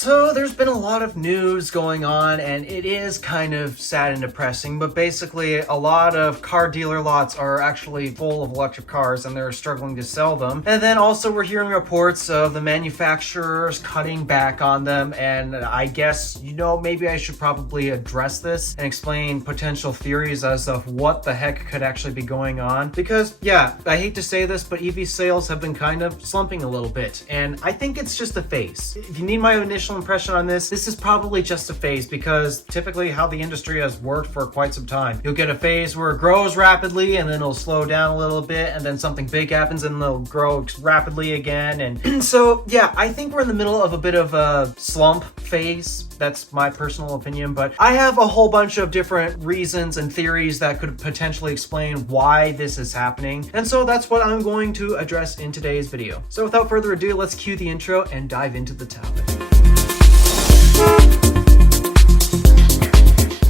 So there's been a lot of news going on, and it is kind of sad and depressing, but basically a lot of car dealer lots are actually full of electric cars and they're struggling to sell them. And then also we're hearing reports of the manufacturers cutting back on them, and I guess, maybe I should probably address this and explain potential theories as of what the heck could actually be going on. Because, yeah, I hate to say this, but EV sales have been kind of slumping a little bit, and I think it's just a phase. If you need my initial impression on this is probably just a phase, because typically how the industry has worked for quite some time. You'll get a phase where it grows rapidly and then it'll slow down a little bit, and then something big happens and it'll grow rapidly again. And so, yeah, I think we're in the middle of a bit of a slump phase. That's my personal opinion, but I have a whole bunch of different reasons and theories that could potentially explain why this is happening. And so that's what I'm going to address in today's video. So without further ado, let's cue the intro and dive into the topic.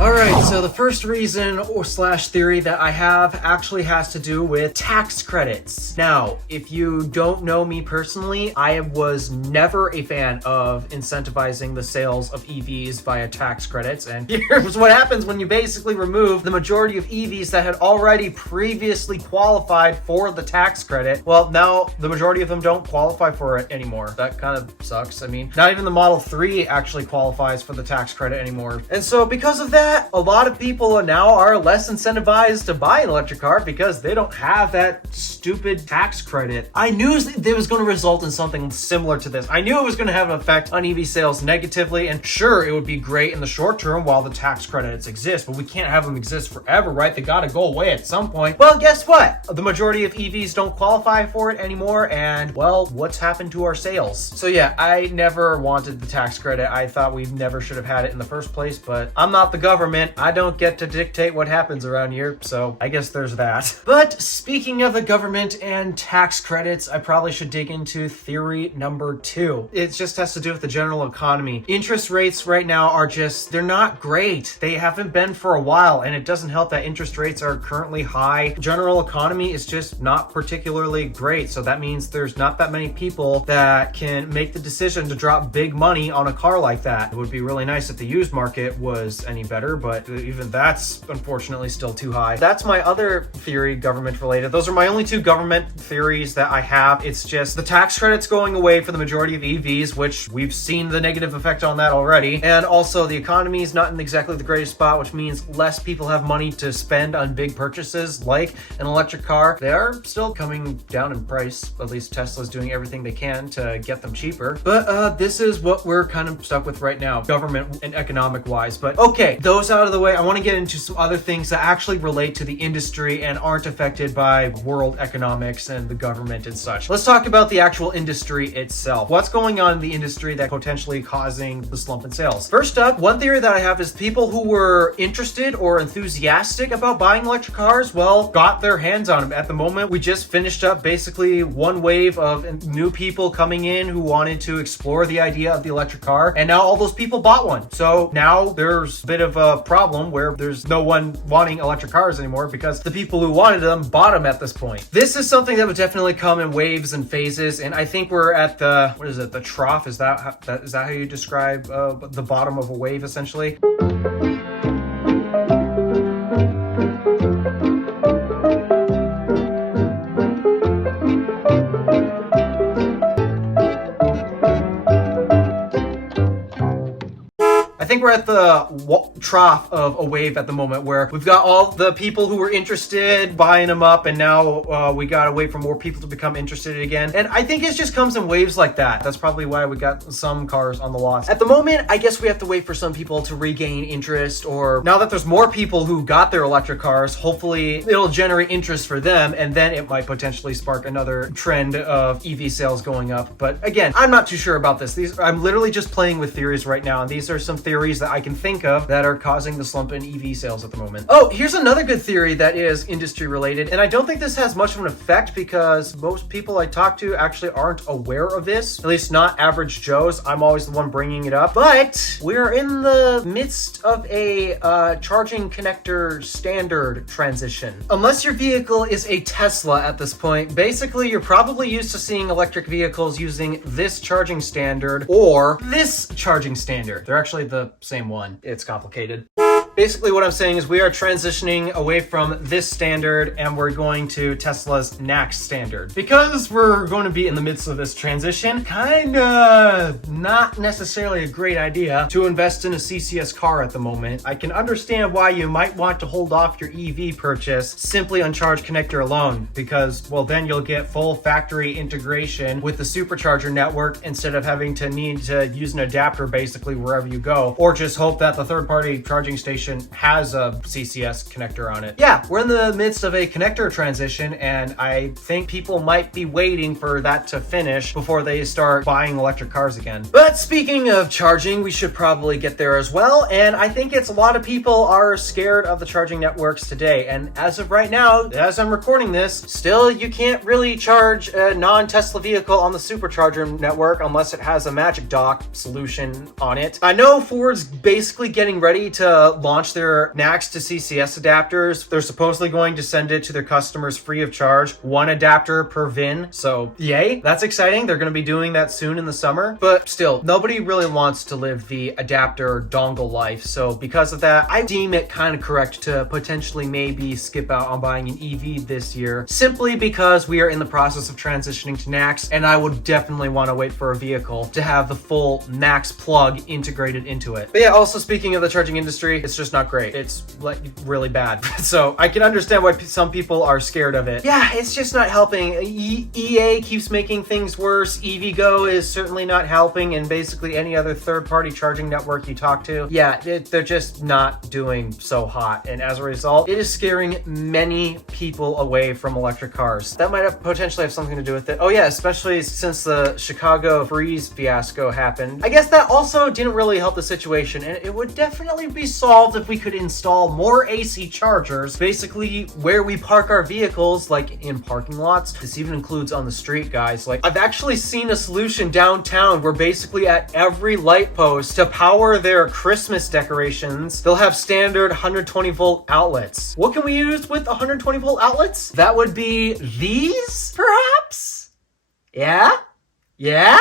Alright, so the first reason or slash theory that I have actually has to do with tax credits. Now, if you don't know me personally, I was never a fan of incentivizing the sales of EVs via tax credits, and here's what happens when you basically remove the majority of EVs that had already previously qualified for the tax credit. Well, now the majority of them don't qualify for it anymore. That kind of sucks. I mean, not even the Model 3 actually qualifies for the tax credit anymore. And so because of that, a lot of people now are less incentivized to buy an electric car because they don't have that stupid tax credit. I knew it was going to result in something similar to this. I knew it was going to have an effect on EV sales negatively, and sure, it would be great in the short term while the tax credits exist, but we can't have them exist forever, right? They got to go away at some point. Well, guess what? The majority of EVs don't qualify for it anymore, and well, what's happened to our sales? So yeah, I never wanted the tax credit. I thought we never should have had it in the first place, but I'm not the government. I don't get to dictate what happens around here, so I guess there's that. But speaking of the government and tax credits, I probably should dig into theory number 2. It just has to do with the general economy. Interest rates right now are they're not great. They haven't been for a while, and it doesn't help that interest rates are currently high. General economy is just not particularly great, so that means there's not that many people that can make the decision to drop big money on a car like that. It would be really nice if the used market was any better, but even that's unfortunately still too high. That's my other theory, government related. Those are my only two government theories that I have. It's just the tax credits going away for the majority of EVs, which we've seen the negative effect on that already. And also the economy is not in exactly the greatest spot, which means less people have money to spend on big purchases like an electric car. They are still coming down in price. At least Tesla's doing everything they can to get them cheaper. But this is what we're kind of stuck with right now, government and economic wise. But okay, those out of the way, I want to get into some other things that actually relate to the industry and aren't affected by world economics and the government and such. Let's talk about the actual industry itself. What's going on in the industry that potentially causing the slump in sales? First up, one theory that I have is people who were interested or enthusiastic about buying electric cars, well, got their hands on them. At the moment, we just finished up basically one wave of new people coming in who wanted to explore the idea of the electric car, and now all those people bought one. So now there's a bit of a problem where there's no one wanting electric cars anymore because the people who wanted them bought them at this point. This is something that would definitely come in waves and phases, and I think we're at the, what is it, the trough? Is that how you describe the bottom of a wave, essentially? I think we're at the trough of a wave at the moment where we've got all the people who were interested buying them up, and now we gotta wait for more people to become interested again. And I think it just comes in waves like that. That's probably why we got some cars on the lots. At the moment, I guess we have to wait for some people to regain interest, or now that there's more people who got their electric cars, hopefully it'll generate interest for them, and then it might potentially spark another trend of EV sales going up. But again, I'm not too sure about this. I'm literally just playing with theories right now, and these are some theories theories that I can think of that are causing the slump in EV sales at the moment. Oh, here's another good theory that is industry related, and I don't think this has much of an effect because most people I talk to actually aren't aware of this, at least not average Joes. I'm always the one bringing it up, but we're in the midst of a charging connector standard transition. Unless your vehicle is a Tesla at this point, basically you're probably used to seeing electric vehicles using this charging standard or this charging standard. They're actually the same one. It's complicated. Basically what I'm saying is we are transitioning away from this standard and we're going to Tesla's NACS standard. Because we're going to be in the midst of this transition, kinda not necessarily a great idea to invest in a CCS car at the moment. I can understand why you might want to hold off your EV purchase simply on charge connector alone, because, well, then you'll get full factory integration with the supercharger network instead of having to need to use an adapter basically wherever you go, or just hope that the third-party charging station has a CCS connector on it. Yeah, we're in the midst of a connector transition, and I think people might be waiting for that to finish before they start buying electric cars again. But speaking of charging, we should probably get there as well, and I think it's a lot of people are scared of the charging networks today, and as of right now, as I'm recording this, still you can't really charge a non-Tesla vehicle on the supercharger network unless it has a magic dock solution on it. I know Ford's basically getting ready to launch their NACS to CCS adapters. They're supposedly going to send it to their customers free of charge, one adapter per VIN. So yay, that's exciting. They're going to be doing that soon in the summer, but still nobody really wants to live the adapter dongle life. So because of that, I deem it kind of correct to potentially maybe skip out on buying an EV this year, simply because we are in the process of transitioning to NACS, and I would definitely want to wait for a vehicle to have the full NACS plug integrated into it. But yeah, also speaking of the charging industry, it's just not great. It's like really bad. So I can understand why some people are scared of it. Yeah, it's just not helping. EA keeps making things worse. EVgo is certainly not helping, and basically any other third-party charging network you talk to, yeah, they're just not doing so hot. And as a result, it is scaring many people away from electric cars. That might have potentially have something to do with it. Oh yeah, especially since the Chicago freeze fiasco happened. I guess that also didn't really help the situation, and it would definitely be solved if we could install more AC chargers, basically where we park our vehicles, like in parking lots. This even includes on the street, guys. Like, I've actually seen a solution downtown where basically at every light post to power their Christmas decorations, they'll have standard 120 volt outlets. What can we use with 120 volt outlets? That would be these, perhaps? Yeah? Yeah?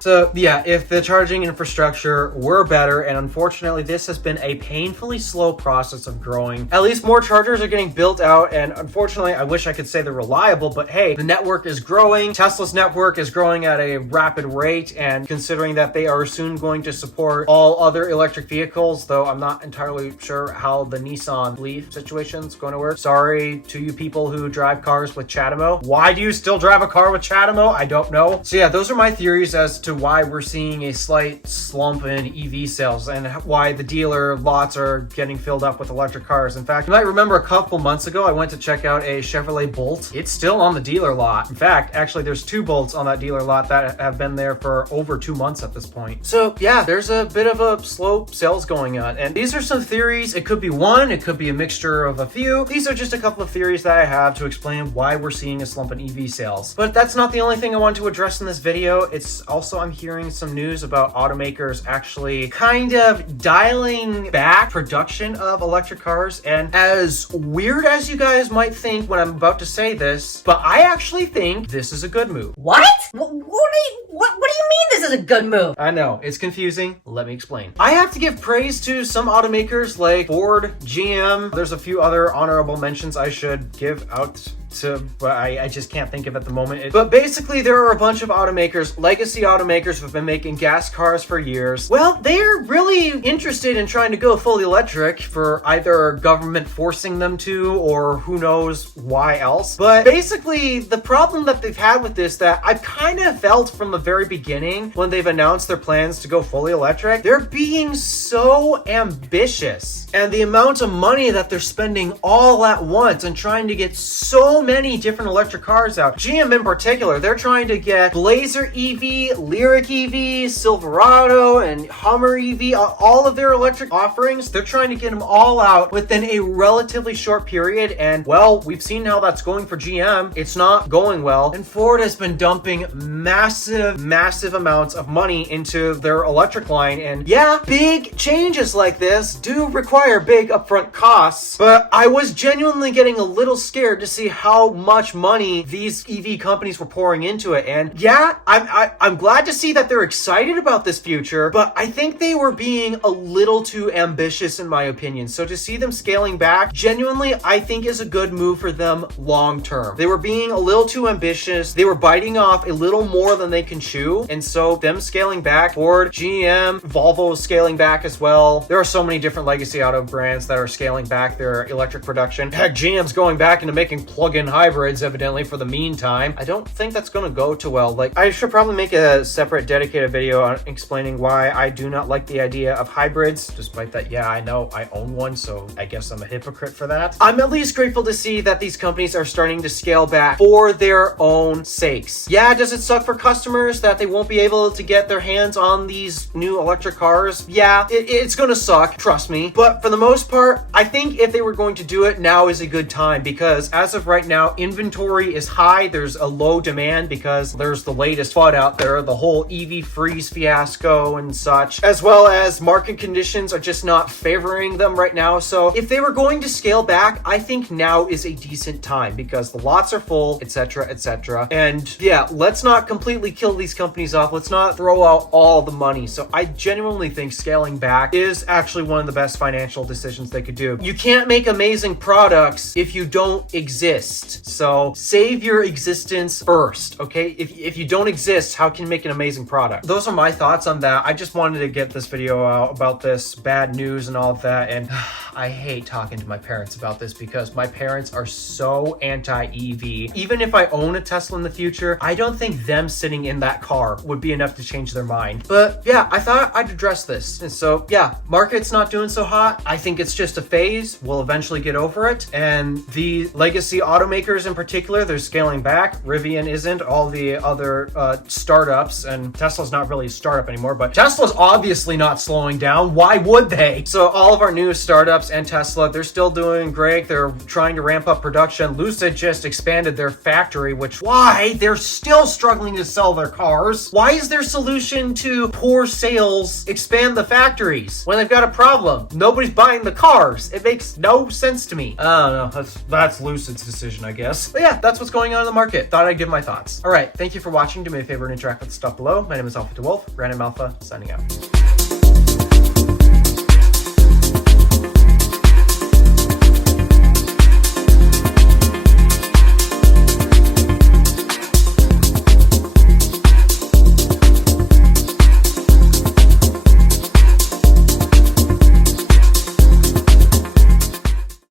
So yeah, if the charging infrastructure were better, and unfortunately this has been a painfully slow process of growing, at least more chargers are getting built out, and unfortunately I wish I could say they're reliable, but hey, the network is growing. Tesla's network is growing at a rapid rate, and considering that they are soon going to support all other electric vehicles, though I'm not entirely sure how the Nissan Leaf situation is going to work. Sorry to you people who drive cars with CHAdeMO. Why do you still drive a car with CHAdeMO? I don't know. So yeah, those are my theories as to why we're seeing a slight slump in EV sales and why the dealer lots are getting filled up with electric cars. In fact, you might remember a couple months ago, I went to check out a Chevrolet Bolt. It's still on the dealer lot. In fact, actually there's 2 Bolts on that dealer lot that have been there for over 2 months at this point. So yeah, there's a bit of a slow sales going on. And these are some theories. It could be one, it could be a mixture of a few. These are just a couple of theories that I have to explain why we're seeing a slump in EV sales. But that's not the only thing I want to address in this video. It's also, I'm hearing some news about automakers actually kind of dialing back production of electric cars. And as weird as you guys might think when I'm about to say this, but I actually think this is a good move. What? What do you mean this is a good move? I know, it's confusing. Let me explain. I have to give praise to some automakers like Ford, GM. There's a few other honorable mentions I should give out to, but I just can't think of at the moment. But basically there are a bunch of automakers, legacy automakers who have been making gas cars for years. Well, they're really interested in trying to go fully electric for either government forcing them to, or who knows why else. But basically the problem that they've had with this, that I've kind of felt from the very beginning when they've announced their plans to go fully electric, they're being so ambitious. And the amount of money that they're spending all at once and trying to get so many different electric cars out. GM in particular, they're trying to get Blazer EV, Lyric EV, Silverado, and Hummer EV, all of their electric offerings. They're trying to get them all out within a relatively short period. And well, we've seen how that's going for GM. It's not going well. And Ford has been dumping massive amounts of money into their electric line. And yeah, big changes like this do require big upfront costs, but I was genuinely getting a little scared to see how much money these EV companies were pouring into it. And yeah, I'm glad to see that they're excited about this future, but I think they were being a little too ambitious in my opinion. So to see them scaling back, genuinely, I think is a good move for them long term. They were being a little too ambitious. They were biting off a little more than they can chew. And so them scaling back, Ford, GM, Volvo is scaling back as well. There are so many different legacy auto brands that are scaling back their electric production. Heck, GM's going back into making plug-in hybrids evidently for the meantime. I don't think that's going to go too well. Like, I should probably make a separate dedicated video on explaining why I do not like the idea of hybrids, despite that, yeah, I know I own one, so I guess I'm a hypocrite for that. I'm at least grateful to see that these companies are starting to scale back for their own sakes. Yeah, does it suck for customers that they won't be able to get their hands on these new electric cars? Yeah, it's gonna suck, trust me. But for the most part, I think if they were going to do it, now is a good time, because as of right now, inventory is high. There's a low demand because there's the latest FUD out there, the whole EV freeze fiasco and such, as well as market conditions are just not favoring them right now. So if they were going to scale back, I think now is a decent time because the lots are full, etc., etc. And yeah, let's not completely kill these companies off. Let's not throw out all the money. So I genuinely think scaling back is actually one of the best financial decisions they could do. You can't make amazing products if you don't exist. So save your existence first, okay? If you don't exist, how can you make an amazing product? Those are my thoughts on that. I just wanted to get this video out about this bad news and all of that. And I hate talking to my parents about this because my parents are so anti-EV. Even if I own a Tesla in the future, I don't think them sitting in that car would be enough to change their mind. But yeah, I thought I'd address this. And so yeah, market's not doing so hot. I think it's just a phase. We'll eventually get over it. And the legacy automakers in particular, they're scaling back. Rivian isn't. All the other startups, and Tesla's not really a startup anymore, but Tesla's obviously not slowing down. Why would they? So all of our new startups and Tesla, they're still doing great. They're trying to ramp up production. Lucid just expanded their factory, why? They're still struggling to sell their cars. Why is their solution to poor sales expand the factories when they've got a problem? Nobody's buying the cars. It makes no sense to me. I don't know. That's Lucid's decision, I guess. But yeah, that's what's going on in the market. Thought I'd give my thoughts. All right. Thank you for watching. Do me a favor and interact with the stuff below. My name is DeWolf, Random Alpha, signing out.